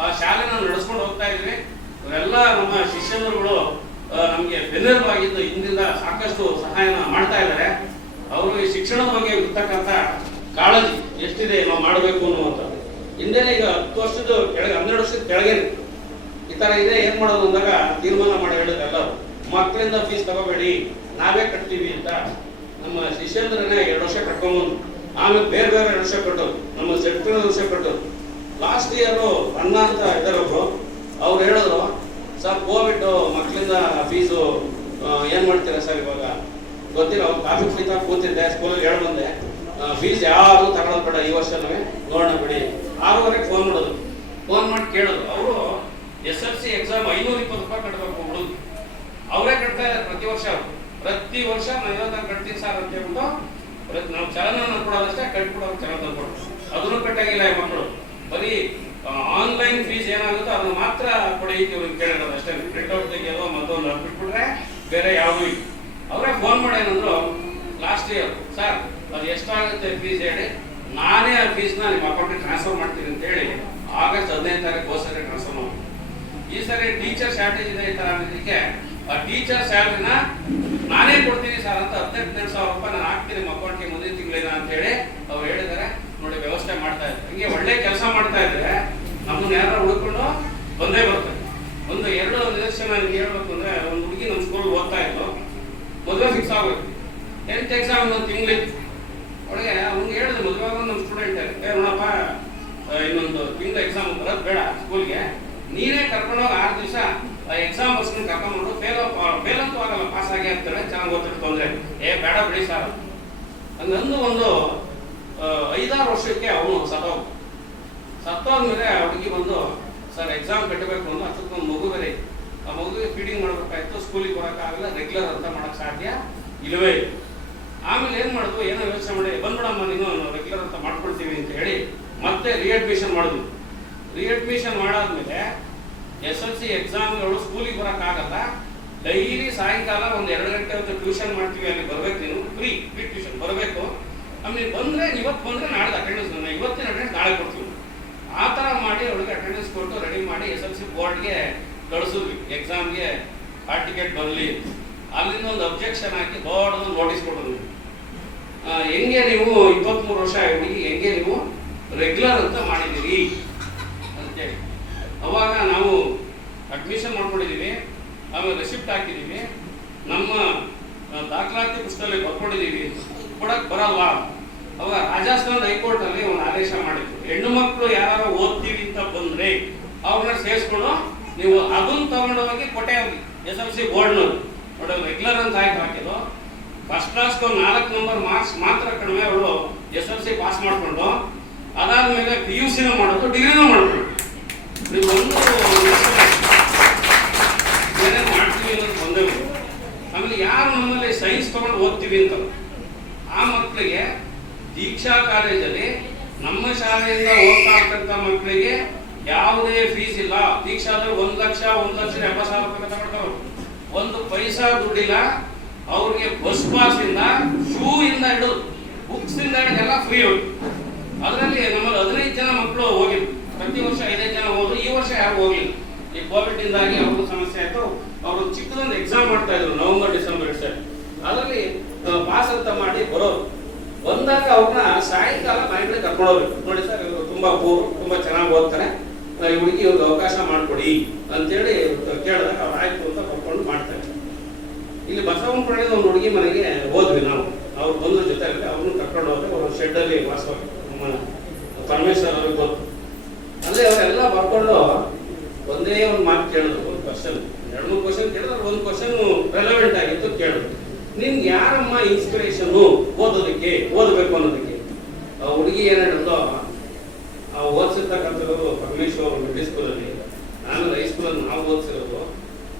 ಆ ಶಾಲೆನ ನಡೆಸ್ಕೊಂಡು ಹೋಗ್ತಾ ಇದ್ವಿ. ಇವರೆಲ್ಲ ನಮ್ಮ ಶಿಷ್ಯರುಗಳು ನಮಗೆ ಬೆನ್ನೆಲುಬಾಗಿದ್ದು ಹಿಂದಿಂದ ಸಾಕಷ್ಟು ಸಹಾಯನ ಮಾಡ್ತಾ ಇದ್ದಾರೆ. ಅವರು ಈ ಶಿಕ್ಷಣದ ಬಗ್ಗೆ ಇರ್ತಕ್ಕಂಥ ಕಾಳಜಿ ಎಷ್ಟಿದೆ ನಾವು ಮಾಡಬೇಕು ಅನ್ನುವಂಥದ್ದು. ಹಿಂದೆನೇ ಈಗ 10 ವರ್ಷದ ಕೆಳಗೆ 12 ವರ್ಷದ ಕೆಳಗೆ ಈ ತರ ಇದೆ, ಏನ್ ಮಾಡೋದು ಅಂದಾಗ ತೀರ್ಮಾನ ಮಾಡಿ ಹೇಳಿದ್ರಲ್ಲ, ಮಕ್ಕಳಿಂದ ಫೀಸ್ ತಗೋಬೇಡಿ, ನಾವೇ ಕಟ್ತೀವಿ ಅಂತ ನಮ್ಮ ಶಿಷ್ಯಂದ್ರನೇ 2 ವರ್ಷ ಕಟ್ಕೊಂಡ್ಬಂದು, ಆಮೇಲೆ ಬೇರೆ ಬೇರೆ 2 ವರ್ಷ ಕಟ್ಟೋದು, ನಮ್ಮ ಸೆಕ್ಟರ್ 2 ವರ್ಷ ಕಟ್ಟೋದು. ಲಾಸ್ಟ್ ಇಯರ್ ಅಣ್ಣ ಅಂತ ಇದ್ದಾರೆ ಒಬ್ರು, ಅವ್ರು ಹೇಳಿದ್ರು ಸರ್ ಕೋವಿಡ್ ಮಕ್ಕಳಿಂದ ಫೀಸು ಏನ್ ಮಾಡ್ತೀರಾ ಸರ್ ಇವಾಗ ಗೊತ್ತಿಲ್ಲ. ಅವ್ರು ಕಾಫಿ ಕುಡಿತಾ ಕೂತಿದ್ದೆ, ಸ್ಕೂಲಲ್ಲಿ ಹೇಳಿ ಬಂದೆ, ಫೀಸ್ ಯಾರು ತಗೊಳ್ಳೋದು ಬೇಡ ಈ ವರ್ಷನೂ ನೋಡೋಣ ಬಿಡಿ. 6:30 ಫೋನ್ ಮಾಡೋದು, ಫೋನ್ ಮಾಡಿ ಕೇಳೋದು. ಅವರು SSLC ಎಕ್ಸಾಮ್ 520 ರೂಪಾಯಿ ಕಟ್ಟಬೇಕು ಹುಡುಗ, ಅವರೇ ಕಟ್ತಾ ಇದ್ದಾರೆ ಪ್ರತಿ ವರ್ಷ ನಾನು ಇವತ್ತು ಕಟ್ತೀನಿ ಸರ್ ಅಂತ ಹೇಳ್ಬಿಟ್ಟು ನಾವು ಚಲನ ಕೊಡೋದಷ್ಟೇ, ಕಟ್ಬಿಡೋದು ಚಲನ ತಂದ್ಕೊಡೋದು, ಅದನ್ನು ಕಟ್ಟಾಗಿಲ್ಲ ಈ ಮಕ್ಕಳು. ಬರೀ ಆನ್ಲೈನ್ ಫೀಸ್ ಏನಾಗುತ್ತೋ ಅದನ್ನ ಮಾತ್ರ ಕೊಡಿ ಇವ್ರಿಗೆ ಕೇಳಿರೋದು ಅಷ್ಟೇ. ಪ್ರಿಂಟ್ಔಟ್ ತೆಗಿಯೋದು ಮತ್ತೊಂದು ಬಿಟ್ಬಿಟ್ರೆ ಬೇರೆ ಯಾವುದೂ ಇಲ್ಲ. ಅವರೇ ಫೋನ್ ಮಾಡಿ ಏನಂದ್ರು ಲಾಸ್ಟ್ ಇಯರ್, ಸರ್ ಅದು ಎಷ್ಟಾಗುತ್ತೆ ಫೀಸ್ ಹೇಳಿ, ನಾನೇ ಆ ಫೀಸ್ನ ನಿಮ್ಮ ಅಕೌಂಟಿಗೆ ಟ್ರಾನ್ಸ್ಫರ್ ಮಾಡ್ತೀನಿ ಅಂತ ಹೇಳಿ ಆಗಸ್ಟ್ 15 ತಾರೀಕು ಹೋದ್ಸರಿ ಟ್ರಾನ್ಸ್ಫರ್ ಮಾಡಿ. ಈ ಸರಿ ಟೀಚರ್ ಶಾರ್ಟೇಜ್ ಇದೆ ಈ ತರ ಅನ್ನೋದಕ್ಕೆ ಆ ಟೀಚರ್ ಸ್ಯಾಲರಿನ ನಾನೇ ಕೊಡ್ತೀನಿ ಸರ್ ಅಂತ 18,000 ರೂಪಾಯಿ ನಾನು ಹಾಕ್ತೀನಿ ನಿಮ್ಮ ಅಕೌಂಟ್ಗೆ ಮುಂದಿನ ತಿಂಗಳಿನ ಅಂತ ಹೇಳಿ ಅವ್ರು ಹೇಳಿದ್ದಾರೆ. ನೋಡಿ ವ್ಯವಸ್ಥೆ ಮಾಡ್ತಾ ಇದ್ದಾರೆ. ಹಿಂಗೆ ಒಳ್ಳೆ ಕೆಲಸ ಮಾಡ್ತಾ ಇದ್ರೆ ನಮ್ಮನ್ನ ಯಾರು ಹುಡುಕೊಂಡು ಬಂದೇ ಬರ್ತಾರೆ. ಒಂದು 2 ನಿದರ್ಶನ ನಿಮ್ಗೆ ಹೇಳ್ಬೇಕು ಅಂದ್ರೆ, ಒಂದು ಹುಡುಗಿ ನಮ್ಮ ಸ್ಕೂಲ್ ಓದ್ತಾ ಇತ್ತು, ಮದುವೆ ಫಿಕ್ಸ್ ಆಗೋಯ್ತು. 10th ಎಕ್ಸಾಮ್ ಒಂದು ತಿಂಗಳಿತ್ತು. ಅವಳಿಗೆ ಅವ್ನಿಗೆ ಹೇಳಿದ್ರು ಮದುವೆ ನಮ್ಮ ಸ್ಟೂಡೆಂಟ್ ನೋಡಪ್ಪ ಇನ್ನೊಂದು ತಿಂಗಳ ಎಕ್ಸಾಮ್ ಬರೋದು ಬೇಡ ಸ್ಕೂಲ್ಗೆ, ನೀನೇ ಕರ್ಕೊಂಡೋಗಿ 6 ದಿವಸ ಎಕ್ಸಾಮ್ ಬರ್ಸ್ಕೊಂಡು ಕರ್ಕೊಂಡು ಫೇಲ್ ಅಂತೂ ಆಗಲ್ಲ, ಪಾಸ್ ಆಗಿ ಆಗ್ತಾರೆ, ಚೆನ್ನಾಗಿ ಓದ್ತಿಟ್ಟು ತೊಂದರೆ, ಬೇಡ ಬಿಡಿ ಸರ್ ಹಂಗಂದು ಒಂದು 5-6 ವರ್ಷಕ್ಕೆ ಅವನು ಸತ್ತೋದ್ಮೇಲೆ ಹುಡುಗಿ ಬಂದು ಸರ್ ಎಕ್ಸಾಮ್ ಕಟ್ಟಬೇಕು ಅಂದ್ರೆ ಅದಕ್ಕೊಂದು ಮಗು ಬೇರೆ, ಆ ಮಗುವಿಗೆ ಫೀಡಿಂಗ್ ಮಾಡ್ಬೇಕಾಯ್ತು, ಸ್ಕೂಲಿಗೆ ಬರೋಕ್ಕಾಗಲ್ಲ, ರೆಗ್ಯುಲರ್ ಅಂತ ಮಾಡಕ್ ಸಾಧ್ಯ ಇಲ್ಲವೇ ಇಲ್ಲ. ಆಮೇಲೆ ಏನ್ ಮಾಡಿದ್ವು, ಏನೋ ಯೋಚನೆ ಮಾಡಿ ಬಂದ್ಬಿಡಮ್ಮ ನೀನು ರೆಗ್ಯುಲರ್ ಅಂತ ಮಾಡ್ಕೊಳ್ತೀವಿ ಅಂತ ಹೇಳಿ ಮತ್ತೆ ರಿಅಡ್ಮಿಷನ್ ಮಾಡಿದ್ವಿ. ರಿಅಡ್ಮಿಷನ್ ಮಾಡಾದ್ಮೇಲೆ SSLC ಎಕ್ಸಾಮ್ಗಳು ಸ್ಕೂಲಿಗೆ ಬರೋಕ್ಕಾಗಲ್ಲ, ಡೈಲಿ ಸಾಯಂಕಾಲ ಒಂದು 2 ಗಂಟೆ ಹೊತ್ತು ಟ್ಯೂಷನ್ ಮಾಡ್ತೀವಿ, ಅಲ್ಲಿ ಬರ್ಬೇಕು, ನೀನು ಫ್ರೀ ಟ್ಯೂಷನ್ ಬರಬೇಕು. ಆಮೇಲೆ ಬಂದ್ರೆ ಇವತ್ತು ಬಂದ್ರೆ ನಾಳೆ ಅಟೆಂಡೆನ್ಸ್, ಇವತ್ತಿನ ಅಟೆಂಡೆನ್ಸ್ ನಾಳೆ ಕೊಡ್ತೀವಿ. ಆ ಥರ ಮಾಡಿ ಅವಳಿಗೆ ಅಟೆಂಡೆನ್ಸ್ ಕೊಟ್ಟು ರೆಡಿ ಮಾಡಿ SSLC ಬೋರ್ಡ್ಗೆ ಕಳಿಸಿದ್ವಿ, ಎಕ್ಸಾಮ್ಗೆ ಹಾಲ್ ಟಿಕೆಟ್ ಬರಲಿ. ಅಲ್ಲಿಂದ ಒಂದು ಅಬ್ಜೆಕ್ಷನ್ ಹಾಕಿ ದೊಡ್ಡದು ನೋಟಿಸ್ ಕೊಟ್ಟಿದ್ವಿ, ಹೆಂಗೆ ನೀವು 23 ವರ್ಷ ಹುಡುಗಿ ಹೆಂಗೆ ನೀವು ರೆಗ್ಯುಲರ್ ಅಂತ ಮಾಡಿದ್ದೀರಿ ಅಂತೇಳಿ. ಅವಾಗ ನಾವು ಅಡ್ಮಿಷನ್ ಮಾಡ್ಕೊಂಡಿದ್ದೀವಿ, ಆಮೇಲೆ ರೆಸಿಪ್ಟ್ ಹಾಕಿದ್ದೀವಿ, ನಮ್ಮ ದಾಖಲಾತಿ ಪುಸ್ತಕದಲ್ಲಿ ಬರ್ಕೊಂಡಿದ್ದೀವಿ, ಕೊಡಕ್ ಬರಲ್ಲ. ಅವಾಗ ರಾಜಸ್ಥಾನ ಹೈಕೋರ್ಟ್ ಅಲ್ಲಿ ಒಂದು ಆದೇಶ ಮಾಡಿದ್ರು, ಹೆಣ್ಣು ಮಕ್ಕಳು ಯಾರು ಓದ್ತೀವಿ ಅಂತ ಬಂದ್ರೆ ಅವ್ರನ್ನ ಸೇರಿಸ್ಕೊಂಡು ನೀವು ಅದನ್ನ ತಗೊಂಡು ಹೋಗಿ ಕೊಟ್ಟೆ ಹೋಗಿ SSLC ಬೋರ್ಡ್ನವ್ರು ನೋಡಿ ರೆಗ್ಯುಲರ್ ಅಂತ ಆಯ್ತು ಹಾಕಿದ್ದು. ಫಸ್ಟ್ ಕ್ಲಾಸ್ 4 ನಂಬರ್ ಮಾರ್ಕ್ಸ್ ಮಾತ್ರ ಕಡಿಮೆ ಅವಳು SSLC ಪಾಸ್ ಮಾಡ್ಕೊಂಡು ಅದಾದ್ಮೇಲೆ PUC ಮಾಡೋದು, ಡಿಗ್ರಿನೂ ಮಾಡ್ಕೊಂಡು ನೀವು ಒಂದು ಏನೇನು ಮಾಡ್ತೀವಿ ಅನ್ನೋದು ಬಂದೇವು. ಆಮೇಲೆ ಯಾರು ನಮ್ಮಲ್ಲಿ ಸೈನ್ಸ್ ತಗೊಂಡು ಓದ್ತೀವಿ ಅಂತ ಆ ಮಕ್ಕಳಿಗೆ ದೀಕ್ಷಾ ಕಾಲೇಜಲ್ಲಿ ನಮ್ಮ ಶಾಲೆಯಿಂದ ಹೋಗ್ತಾ ಇರ್ತಕ್ಕಂಥ ಮಕ್ಕಳಿಗೆ ಯಾವುದೇ ಫೀಸ್ ಇಲ್ಲ. ದೀಕ್ಷಾದಲ್ಲಿ 1,70,000 ರೂಪಾಯಿ ತಗೊಳ್ತಾರೆ, 1 ಪೈಸಾ ದುಡ್ಡಿಲ್ಲ. ಅವ್ರಿಗೆ ಬಸ್ ಪಾಸ್ ಇಂದ ಶೂ ಇಂದ ಹಿಡಿದು ಬುಕ್ಸ್ ಇಂದ ಹಿಡಿದು ಎಲ್ಲ ಫ್ರೀ ಹೋಗಿ. ಅದರಲ್ಲಿ ನಮ್ಮಲ್ಲಿ 15 ಜನ ಮಕ್ಕಳು ಹೋಗಿದ್ರು, ಪ್ರತಿ ವರ್ಷ 5 ಜನ ಹೋದ್ರು. ಈ ವರ್ಷ ಯಾರು ಹೋಗಿಲ್ಲ, ಈ ಕೋವಿಡ್ ಇಂದಾಗಿ ಅವ್ರಿಗೂ ಸಮಸ್ಯೆ ಆಯ್ತು. ಅವರು ಚಿಕ್ಕದೊಂದು ಎಕ್ಸಾಮ್ ಮಾಡ್ತಾ ಇದ್ರು ನವೆಂಬರ್ ಡಿಸೆಂಬರ್ ಅದರಲ್ಲಿ ಪಾಸ್ ಅಂತ ಮಾಡಿ ಬರೋರು. ಬಂದಾಗ ಅವ್ರನ್ನ ಸಾಯಂಕಾಲ ಮನೆಗಳಿಗೆ ಕರ್ಕೊಂಡು ಹೋಗ್ಬೇಕು. ನೋಡಿ ಸರ್ ಇವರು ತುಂಬಾ ತುಂಬಾ ಚೆನ್ನಾಗಿ ಓದ್ತಾರೆ, ಈ ಹುಡುಗಿ ಇವ್ರಿಗೆ ಅವಕಾಶ ಮಾಡಿಕೊಡಿ ಅಂತೇಳಿ ಕೇಳಿದಾಗ ಅವ್ರು ಆಯ್ತು ಅಂತ ಕರ್ಕೊಂಡು ಮಾಡ್ತಾರೆ. ಇಲ್ಲಿ ಬಸವನಪುರದ ಒಂದು ಹುಡುಗಿ ಮನೆಗೆ ಹೋದ್ವಿ ನಾವು, ಅವ್ರು ಬಂದ ಜೊತೆ ಅವ್ರನ್ನ ಕರ್ಕೊಂಡು ಹೋದ್ರೆ ಅವ್ರ ಶೆಡ್ ಅಲ್ಲಿ ವಾಸವಾಗಿ ನಮ್ಮ ಪರಮೇಶ್ವರ್ ಅವ್ರಿಗೆ ಗೊತ್ತು. ಅಲ್ಲೇ ಅವರೆಲ್ಲ ಬರ್ಕೊಂಡು ಒಂದೇ ಒಂದು ಮಾತು ಕೇಳಿದ್ರು, ಒಂದು ಕ್ವಶನ್ 2-3 ಕ್ವಶನ್ ಕೇಳಿದ್ರೆ ಒಂದು ಕ್ವಶನ್ ರೆಲೆವೆಂಟ್ ಆಗಿತ್ತು ಕೇಳಿದ್ರು, ನಿಮ್ಗೆ ಯಾರಮ್ಮ ಇನ್ಸ್ಪಿರೇಷನ್ ಓದಬೇಕು ಅನ್ನೋದಕ್ಕೆ? ಆ ಹುಡುಗಿ ಏನ್ ಹೇಳಿದ್ಲು, ಓದಿಸಿರ್ತಕ್ಕಂಥವ್ರು ಪರಮೇಶ್ವರ್ ಮಿಡ್ಲ್ ಸ್ಕೂಲಲ್ಲಿ, ಆಮೇಲೆ ಹೈಸ್ಕೂಲಲ್ಲಿ ನಾವು ಓದಿಸಿರೋದು,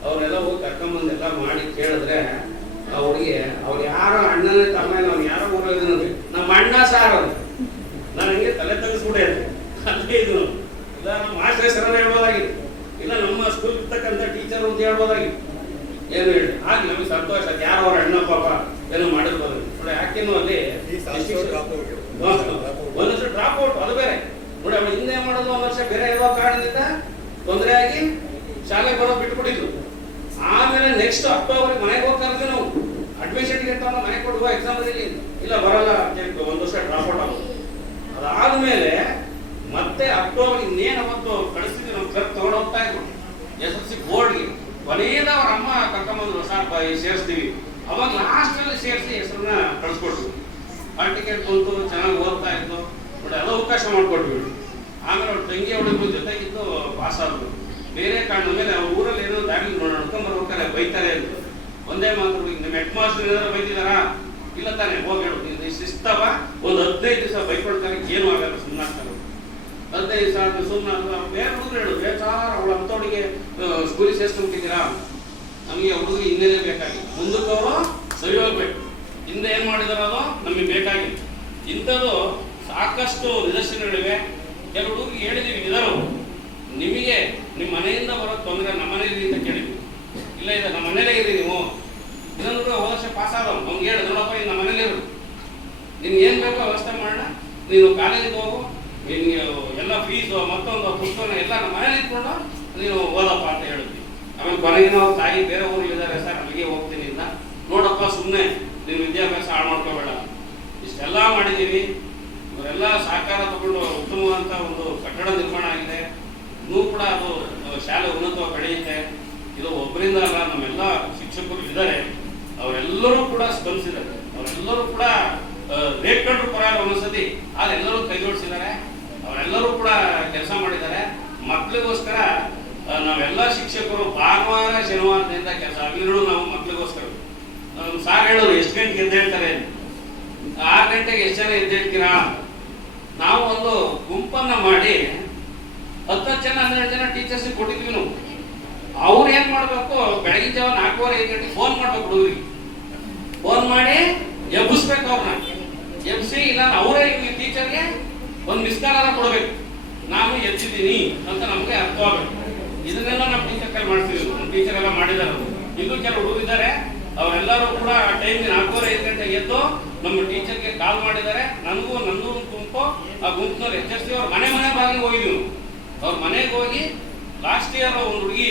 ಅವರೆಲ್ಲ ಹೋಗಿ ಕರ್ಕೊಂಬಂದೆಲ್ಲ ಮಾಡಿ ಕೇಳಿದ್ರೆ ಆ ಹುಡುಗಿ ಅವ್ರು ಯಾರೋ ಅಣ್ಣನೇ ತಮ್ಮ ನಾವು ಯಾರೋ ಊರಲ್ಲಿ ನಮ್ಮ ಅಣ್ಣ ಸಾರ್ ಅಂತ ನಾನು ಹಂಗೆ ತಲೆ ತಗ್ಸ್ಬಿಟ್ಟೆ ಅಲ್ಲೇ ಇದು ಇಲ್ಲ ನಮ್ಮ ಮಾಸ್ಟರ್ ಹೆಸರನ್ನ ಹೇಳ್ಬೋದಾಗಿತ್ತು, ಇಲ್ಲ ನಮ್ಮ ಸ್ಕೂಲ್ ಇರ್ತಕ್ಕಂಥ ಟೀಚರ್ ಅಂತ ಹೇಳ್ಬೋದಾಗಿತ್ತು. ಏನು ಹೇಳಿ ಹಾಗೆ ನಮಗೆ ಸಂತೋಷ, ಯಾರೋ ಅವ್ರ ಅಣ್ಣ ಪಾಪ ಏನೋ ಮಾಡಿರ್ಬೋದು. ನೋಡಿ ಯಾಕೆನೋ ಅಲ್ಲಿ ಒಂದಷ್ಟು ಡ್ರಾಪ್ ಔಟ್, ಅದು ಬೇರೆ ನೋಡಿ. ಅವ್ರು ಹಿಂದೆ ಮಾಡೋದು 1 ವರ್ಷ ಬೇರೆ ಇರೋ ಕಾರಣದಿಂದ ತೊಂದರೆ ಆಗಿ ಶಾಲೆಗೆ ಬರೋದು ಬಿಟ್ಬಿಟ್ಟಿದ್ರು. ಆಮೇಲೆ ನೆಕ್ಸ್ಟ್ ಅಕ್ಟೋಬರ್ ಮನೆಗೆ ಹೋಗ್ತಾರೆ, ನಾವು ಅಡ್ಮಿಷನ್ ಟಿಕೆಟ್ ಮನೆಗೆ ಕೊಡುವ ಎಕ್ಸಾಮ್ ಇಲ್ಲ ಬರಲ್ಲ ಅಂತ 1 ವರ್ಷ ಡ್ರಾಪ್ ಔಟ್ ಆಗೋದು. ಅದಾದ್ಮೇಲೆ ಮತ್ತೆ ಅಕ್ಟೋಬರ್ ಇನ್ನೇನು ಅವತ್ತು ಕಳಿಸ್ತಿದ್ವಿ, ನಮ್ಮ ಕ್ಲರ್ಕ್ ತಗೊಂಡು ಹೋಗ್ತಾ ಇದ್ರು SSLC ಬೋರ್ಡ್ಗೆ. ಕೊನೆಯದ ಅವ್ರ ಅಮ್ಮ ಕರ್ಕೊಂಬಂದ್ರು, ಸಾರ್ ಸೇರಿಸ್ತೀವಿ. ಅವಾಗ ಲಾಸ್ಟ್ ಅಲ್ಲಿ ಸೇರಿಸಿ ಹೆಸರನ್ನ ಕಳಿಸ್ಕೊಟ್ರು. ಹಾಲ್ ಟಿಕೆಟ್ ಬಂತು, ಚೆನ್ನಾಗಿ ಓದ್ತಾ ಇತ್ತು, ಬಟ್ ಅದು ಅವಕಾಶ ಮಾಡಿಕೊಟ್ವಿ. ಆಮೇಲೆ ಅವ್ರ ತಂಗಿ ಅವಳಿಗೂ ಜೊತೆಗಿದ್ದು ಪಾಸ್ ಆದ್ರು. ಬೇರೆ ಕಾರಣ ಮೇಲೆ ಅವ್ರ ಊರಲ್ಲಿ ಏನೋ ದಾರಿ ನಡ್ಕೊಂಡ್ ಬರ್ಬೇಕಾರೆ ಬೈತಾರೆ ಅಂತ ಒಂದೇ ಮಾತು, ನಿಮ್ಮ ಹೆಡ್ ಮಾಸ್ಟರ್ ಏನಾದ್ರು ಬೈದಿದಾರಾ? ಇಲ್ಲ ತಾನೆ, ಹೋಗಿ ಹೇಳು. ಶಿಸ್ತವ ಒಂದು 15 ದಿವಸ ಬೈಕೊಳ್ತಾರೆ, ಏನು ಆಗಲ್ಲ, ಸುಮ್ಮನಾಗ್ತಾರೆ. 15 ದಿವಸ ಸುಮ್ಮನೆ ಬೇರೆ ಹುಡುಗರು ಹೇಳಿದ್ರೆ, ಸಾರ್ ಅವಳು ಅಂತವಳಿಗೆ ಸ್ಕೂಲಿಗೆ ಸೇರಿಸ್ಕೊಂಡ್ಬಿಟ್ಟಿದ್ದೀರಾ, ನಮಗೆ ಹುಡುಗರು ಹಿಂದೆನೇ ಬೇಕಾಗಿಲ್ಲ, ಮುಂದಕ್ಕೆ ಅವರು ಸರಿ ಹೋಗ್ಬೇಕು. ಹಿಂದೆ ಏನ್ ಮಾಡಿದಾರ ಅದು ನಮಗೆ ಬೇಕಾಗಿಲ್ಲ. ಇಂಥದ್ದು ಸಾಕಷ್ಟು ನಿದರ್ಶನಗಳಿವೆ. ಕೆಲವು ಹುಡುಗರಿಗೆ ಹೇಳಿದೀವಿ, ನಿಧಾನ, ನಿಮಗೆ ನಿಮ್ಮ ಮನೆಯಿಂದ ಬರೋ ತೊಂದರೆ ನಮ್ಮ ಮನೇಲಿ ಅಂತ ಕೇಳಿದ್ವಿ. ಇಲ್ಲ ಇಲ್ಲ, ನಮ್ಮ ಮನೇಲೇ ಇರಿ ನೀವು. ಇನ್ನೊಂದು ಹೋದ ವರ್ಷ ಪಾಸ್ ಆದವ್, ಅವ್ನಿಗೆ ಹೇಳಿ, ನೋಡಪ್ಪ ನಮ್ಮ ಮನೇಲಿ ಇರು, ನಿನ್ಗೆ ಏನ್ ಬೇಕೋ ವ್ಯವಸ್ಥೆ ಮಾಡೋಣ, ನೀನು ಕಾಲೇಜಿಗೆ ಹೋಗು, ನಿನ್ಗೆ ಎಲ್ಲ ಫೀಸು ಮತ್ತೊಂದು ಪುಸ್ತಕ ಎಲ್ಲ ನಮ್ಮ ಮನೇಲಿ ಇಟ್ಕೊಂಡು ನೀನು ಓದಪ್ಪ ಅಂತ ಹೇಳಿದ್ವಿ. ಆಮೇಲೆ ಕೊನೆಗಿನ ಅವ್ರ ತಾಯಿ ಬೇರೆ ಊರಿಗಿದ್ದಾರೆ, ಸರ್ ಅಲ್ಲಿಗೆ ಹೋಗ್ತೀನಿ ಅಂತ. ನೋಡಪ್ಪ, ಸುಮ್ಮನೆ ನೀನು ವಿದ್ಯಾಭ್ಯಾಸ ಹಾಳು ಮಾಡ್ಕೋಬೇಡ, ಇಷ್ಟೆಲ್ಲ ಮಾಡಿದ್ದೀವಿ, ಇವರೆಲ್ಲ ಸಹಕಾರ ತಗೊಂಡು ಉತ್ತಮವಾದಂಥ ಒಂದು ಕಟ್ಟಡ ನಿರ್ಮಾಣ ಆಗಿದೆ. ಇನ್ನೂ ಕೂಡ ಅದು ಶಾಲೆ ಉನ್ನತವಾಗಿ ಬೆಳೆಯುತ್ತೆ. ಇದು ಒಬ್ಬರಿಂದ ಅಲ್ಲ, ನಮ್ಮೆಲ್ಲ ಶಿಕ್ಷಕರು ಇದ್ದಾರೆ, ಅವರೆಲ್ಲರೂ ಕೂಡ ಸ್ಪಂದಿಸಿದ್ದಾರೆ. ಅವರೆಲ್ಲರೂ ಕೂಡ ರೇಟ್ ಕಂಡ್ರು ಪರವಾಗಿಲ್ಲ ಒಂದೊಂದ್ಸತಿ, ಆದ್ರೆ ಎಲ್ಲರೂ ಕೈ ಜೋಡಿಸಿದ್ದಾರೆ. ಅವರೆಲ್ಲರೂ ಕೂಡ ಕೆಲಸ ಮಾಡಿದ್ದಾರೆ. ಮಕ್ಕಳಿಗೋಸ್ಕರ ನಾವೆಲ್ಲ ಶಿಕ್ಷಕರು ಭಾನುವಾರ ಶನಿವಾರದಿಂದ ಕೆಲಸ ಹಗಲಿರುಳು ನಾವು ಮಕ್ಕಳಿಗೋಸ್ಕರ. ಸಾರ್ ಹೇಳೋರು ಎಷ್ಟು ಗಂಟೆಗೆ ಎದ್ದೇಳ್ತಾರೆ, 6 ಗಂಟೆಗೆ ಎಷ್ಟು ಜನ ಎದ್ದೇಳ್ತೀರಾ? ನಾವು ಒಂದು ಗುಂಪನ್ನ ಮಾಡಿ 10 ಜನ 12 ಜನ ಟೀಚರ್ಸ್ ಕೊಟ್ಟಿದ್ವಿ ನಾವು. ಅವ್ರು ಏನ್ ಮಾಡ್ಬೇಕು, ಬೆಳಗಿನ ಜಾವ 4:15 ಗಂಟೆಗೆ ಫೋನ್ ಮಾಡ್ಬೇಕು ಹುಡುಗರಿಗೆ. ಫೋನ್ ಮಾಡಿ ಎಬ್ಬಿಸ್ಬೇಕು, ಅವ್ರನ್ನ ಎಬ್ಬಿಸಿ, ಇಲ್ಲ ಅವರೇ ಟೀಚರ್ಗೆ ಒಂದು ಮಿಸ್ ಕಾಲ್ ಕೊಡ್ಬೇಕು, ನಾನು ಎದ್ದಿದ್ದೀನಿ ಅಂತ ನಮ್ಗೆ ಅರ್ಥವಾಗಬೇಕು. ಇದನ್ನೆಲ್ಲ ನಮ್ಮ ಟೀಚರ್ ಕೈ ಮಾಡ್ತೀವಿ, ನಮ್ಮ ಟೀಚರ್ ಎಲ್ಲ ಮಾಡಿದಾರೆ. ಇನ್ನೂ ಕೆಲವು ಹುಡುಗಿದ್ದಾರೆ, ಅವರೆಲ್ಲರೂ ಕೂಡ ಟೈಮ್ಗೆ 4:15 ಗಂಟೆಗೆ ಎದ್ದು ನಮ್ಮ ಟೀಚರ್ಗೆ ಕಾಲ್ ಮಾಡಿದ್ದಾರೆ. ನನಗೂ ಒಂದು ಗುಂಪು, ಆ ಗುಂಪಿನಲ್ಲಿ HSC ಅವ್ರ ಮನೆ ಬಾಗಿಲಿಗೆ ಹೋಗಿದ್ವಿ. ಅವ್ರ ಮನೆಗೆ ಹೋಗಿ ಲಾಸ್ಟ್ ಇಯರ್ ಒಂದು ಹುಡುಗಿ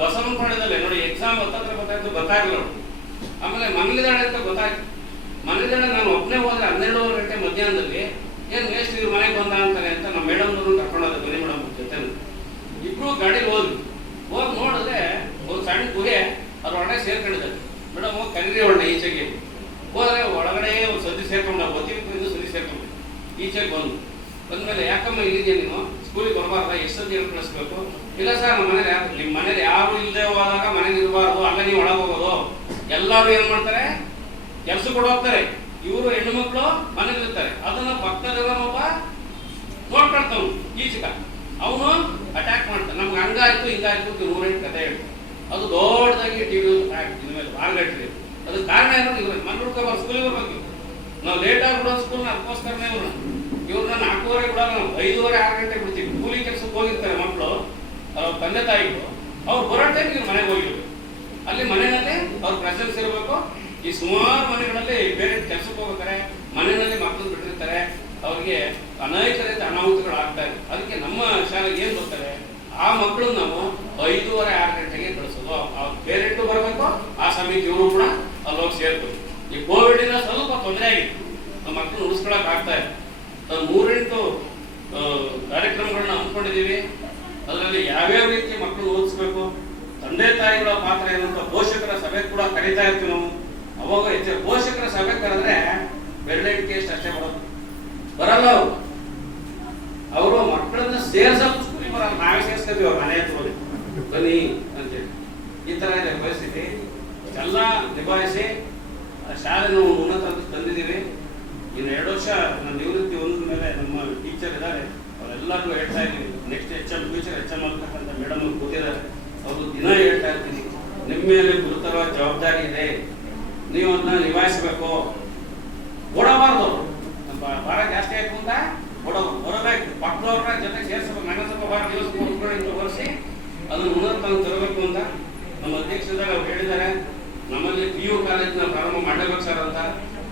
ಬಸವನಪಾಳ್ಯದಲ್ಲೇ ನೋಡಿ ಎಕ್ಸಾಮ್ ಗೊತ್ತಾಯ್ತು, ಗೊತ್ತಾಗಲ್ಲ. ಆಮೇಲೆ ಮನೇಲಿದ್ದಾಳೆ ಅಂತ ಗೊತ್ತಾಯ್ತು. ಮನೇಲಿದ್ದಾಳೆ, ನಾನು ಒಬ್ಬನೇ ಹೋದ್ರೆ 12:30 ಗಂಟೆ ಮಧ್ಯಾಹ್ನದಲ್ಲಿ, ಏನು ವೇಸ್ಟ್ ಇವ್ರು ಮನೆಗೆ ಬಂದ ಅಂತಾರೆ ಅಂತ ನಮ್ಮ ಮೇಡಮ್ನವ್ರನ್ನ ಕರ್ಕೊಂಡೋದ್ರೆ, ಬನ್ನಿ ಮೇಡಮ್ ಜೊತೆ ಇಬ್ರು ಗಾಡಿಲಿ ಹೋಗಿ ನೋಡಿದ್ರೆ ಒಂದು ಸಣ್ಣ ಗುಹೆ ಅದ್ರ ಒಳಗಡೆ ಸೇರ್ಕೊಂಡಿದ್ದಾರೆ. ಮೇಡಮ್ ಹೋಗಿ ಕರೀರಿ ಒಳ್ಳೆ ಈಚೆಗೆ ಹೋದ್ರೆ ಒಳಗಡೆ ಒಂದು ಸದ್ದಿ ಸೇರ್ಕೊಂಡು, ನಾವು ಗೊತ್ತಿದ್ದು ಸದ್ದಿ ಸೇರ್ಕೊಂಡು ಈಚೆಗೆ ಬಂದ್ಮೇಲೆ, ಯಾಕಮ್ಮ ಇಲ್ಲಿದೆ ನೀನು, ಸ್ಕೂಲಿಗೆ ಬರಬಾರ್ದ, ಎಷ್ಟು ಸತಿ ಕಳಿಸ್ಬೇಕು? ಇಲ್ಲ ಸರ್, ನಮ್ಮ ಮನೇಲಿ ನಿಮ್ಮ ಮನೇಲಿ ಯಾರು ಇಲ್ಲದೆ ಹೋದಾಗ ಮನೇಲಿ ಇರಬಾರ್ದು, ಅಲ್ಲ ನೀವು ಒಳಗೆ ಹೋಗೋದು. ಎಲ್ಲರೂ ಏನ್ ಮಾಡ್ತಾರೆ, ಕೆಲಸ ಕೊಡು ಹೋಗ್ತಾರೆ, ಇವರು ಹೆಣ್ಣು ಮಕ್ಕಳು ಮನೇಲಿ ಇರ್ತಾರೆ. ಅದನ್ನ ಪಕ್ಕದೊಬ್ಬ ನೋಡ್ಕೊಳ್ತಾವ್ ಈಚೆಗ, ಅವನು ಅಟ್ಯಾಕ್ ಮಾಡ್ತಾನೆ, ನಮ್ಗೆ ಹಂಗಾಯ್ತು ಹಿಂಗಾಯ್ತು 108 ಕಥೆ ಹೇಳ್ತಾರೆ. ಅದು ದೊಡ್ಡದಾಗಿ ಟಿವಿ ಮೇಲೆ ಮಾರ್ಗಟ್ರಿ. ಅದು ಕಾರಣ ಏನೋ ಇವ್ರು ಮಕ್ಕಳು ಸ್ಕೂಲಿಗೆ ಬರ್ಬೇಕು, ನಾವು ಲೇಟ್ ಆಗಿಬಿಡೋ ಸ್ಕೂಲ್ನ, ಅದಕ್ಕೋಸ್ಕರನೇ ಇವ್ರನ್ನ 4:15 ಕೂಡ 5:30 6 ಗಂಟೆ ಬಿಡ್ತೀವಿ. ಕೂಲಿ ಕೆಲಸಕ್ಕೆ ಹೋಗಿರ್ತಾರೆ ಮಕ್ಕಳು, ಅವ್ರ ತಂದೆ ತಾಯಿಗಳು, ಅವ್ರು ಬರೋ ಟೈಮ್ ನೀವು ಮನೆಗೆ ಹೋಗಿರ್ಬೇಕು. ಅಲ್ಲಿ ಮನೆಯಲ್ಲಿ ಅವ್ರ ಪ್ರೆಸೆನ್ಸ್ ಇರಬೇಕು. ಈ ಸುಮಾರು ಮನೆಗಳಲ್ಲಿ ಬೇರೆ ಕೆಲಸಕ್ಕೆ ಹೋಗ್ತಾರೆ, ಮನೆಯಲ್ಲಿ ಮಕ್ಕಳು ಬಿಟ್ಟಿರ್ತಾರೆ, ಅವ್ರಿಗೆ ಅನೇಕ ರೀತಿ ಅನಾಹುತಗಳು ಆಗ್ತಾ ಇದೆ. ಅದಕ್ಕೆ ನಮ್ಮ ಶಾಲೆಗೆ ಏನ್ ಬರ್ತಾರೆ, ಆ ಮಕ್ಕಳು ನಾವು 5:30 6 ಗಂಟೆಗೆ ಕಳಿಸೋದು. ಪೇರೆಂಟು ಬರಬೇಕು, ಆ ಸಮಯಕ್ಕೆ ಇವರು ಕೂಡ ಅಲ್ಲೋಗಿ ಸೇರ್ಬೇಕು. ಈ ಕೋವಿಡ್ ಇಂದ ಸ್ವಲ್ಪ ತೊಂದರೆ ಆಗಿತ್ತು, ನಮ್ಮ ಮಕ್ಕಳು ಉಳಿಸ್ಕೊಳಕ್ ಆಗ್ತಾ ಇದೆ. 3-8 ಕಾರ್ಯಕ್ರಮಗಳನ್ನ ಹಮ್ಮಿಕೊಂಡಿದ್ದೀವಿ. ಅದರಲ್ಲಿ ಯಾವ್ಯಾವ ರೀತಿ ಮಕ್ಕಳು ಓದಿಸ್ಬೇಕು, ತಂದೆ ತಾಯಿಗಳ ಪಾತ್ರ ಏನಂತ ಪೋಷಕರ ಸಭೆ ಕೂಡ ಕರೀತಾ ಇರ್ತೀವಿ ನಾವು. ಅವಾಗ ಪೋಷಕರ ಸಭೆ ಕರೆದ್ರೆ ಬೆರಳಿಕೆ ಅಷ್ಟೇ ಬರಲ್ಲ ಅವರು ಮಕ್ಕಳನ್ನ ಸೇರ್ಸೋದು ಸ್ಕೂಲಿಗೆ ಬರಲ್ಲ, ನಾವೇ ಸೇರ್ಸ್ತೀವಿ ಅವ್ರ ಮನೆ ಹತ್ರ ಬನ್ನಿ ಅಂತೇಳಿ. ಈ ತರ ಇದೆ ಪರಿಸ್ಥಿತಿ. ಎಲ್ಲ ನಿಭಾಯಿಸಿ ಶಾಲೆ ನಾವು ಉನ್ನತ ತಂದಿದ್ದೀವಿ. ಇನ್ನು 2 ವರ್ಷ ನಿವೃತ್ತಿ ಹೊಂದಿದ ಮೇಲೆ ನಮ್ಮ ಟೀಚರ್ ಇದ್ದಾರೆ, ಅವರೆಲ್ಲರಿಗೂ ಹೇಳ್ತಾ ಇದ್ದೀವಿ. ನೆಕ್ಸ್ಟ್ ಫ್ಯೂಚರ್ HM ಆಗ್ತಕ್ಕಂಥ ಮೇಡಮ್ ಕೂತಿದ್ದಾರೆ, ಅವರು ದಿನ ಹೇಳ್ತಾ ಇರ್ತೀನಿ, ನಿಮ್ಮ ಮೇಲೆ ಗುರುತರವಾದ ಜವಾಬ್ದಾರಿ ಇದೆ, ನೀವು ಅದನ್ನ ನಿಭಾಯಿಸಬೇಕು. ಓಡಬಾರ್ದು, ಭಾರ ಜಾಸ್ತಿ ಆಯ್ತು ಅಂತ ಹೊರಬೇಕು, ಪಕ್ಕದವ್ರ ಜೊತೆ ಸೇರಿಸಬೇಕು. ನನ್ನ ಸ್ವಲ್ಪ ಭಾರ ದಿವಸ ಹೊರಿಸಿ ಅದನ್ನು ಉನ್ನತ ತರಬೇಕು ಅಂತ ನಮ್ಮ ಅಧ್ಯಕ್ಷರಾಗ ಅವ್ರು ಹೇಳಿದ್ದಾರೆ. ನಮ್ಮಲ್ಲಿ PU ಕಾಲೇಜ್ನ ಪ್ರಾರಂಭ ಮಾಡಲೇಬೇಕು ಸರ್ ಅಂತ.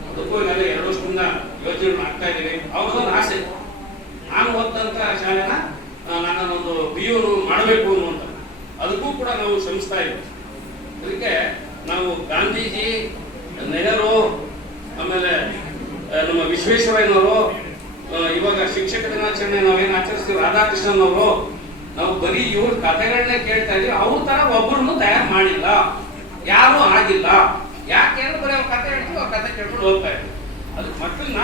ಅದಕ್ಕೂ ಈಗಾಗಲೇ 2 ವರ್ಷದಿಂದ ಯೋಜನೆ ಆಗ್ತಾ ಇದ್ದೀವಿ. ಅವ್ರದ್ದೊಂದು ಆಸೆ, ನಾನು ಓದಂತ ಶಾಲೆನ ನಾನೊಂದು PU ಮಾಡಬೇಕು ಅನ್ನುವಂಥ, ಅದಕ್ಕೂ ಕೂಡ ನಾವು ಶ್ರಮಿಸ್ತಾ ಇದ್ದೀವಿ. ಅದಕ್ಕೆ ನಾವು ಗಾಂಧೀಜಿ, ನೆಹರು, ಆಮೇಲೆ ನಮ್ಮ ವಿಶ್ವೇಶ್ವರಯ್ಯನವರು, ಇವಾಗ ಶಿಕ್ಷಕ ದಿನಾಚರಣೆ ನಾವೇನು ಆಚರಿಸ್ತೀವಿ, ರಾಧಾಕೃಷ್ಣನ್ ಅವರು, ನಾವು ಬರೀ ಇವ್ರ ಕಥೆಗಳನ್ನೇ ಕೇಳ್ತಾ ಇದೀವಿ. ಅವ್ರ ತರ ಒಬ್ಬರನ್ನು ತಯಾರು ಮಾಡಿಲ್ಲ, ಯಾರು ಆಗಿಲ್ಲ. ಯಾಕೆ ಬರೀ ಅವ್ರ ಕಥೆ ಹೇಳ್ತೀವಿ, ಅವ್ರ ಕಥೆ ಕೇಳ್ಕೊಂಡು ಹೋಗ್ತಾ ಇದ್ವಿ. ಅದಕ್ಕೆ ಮಕ್ಕಳನ್ನ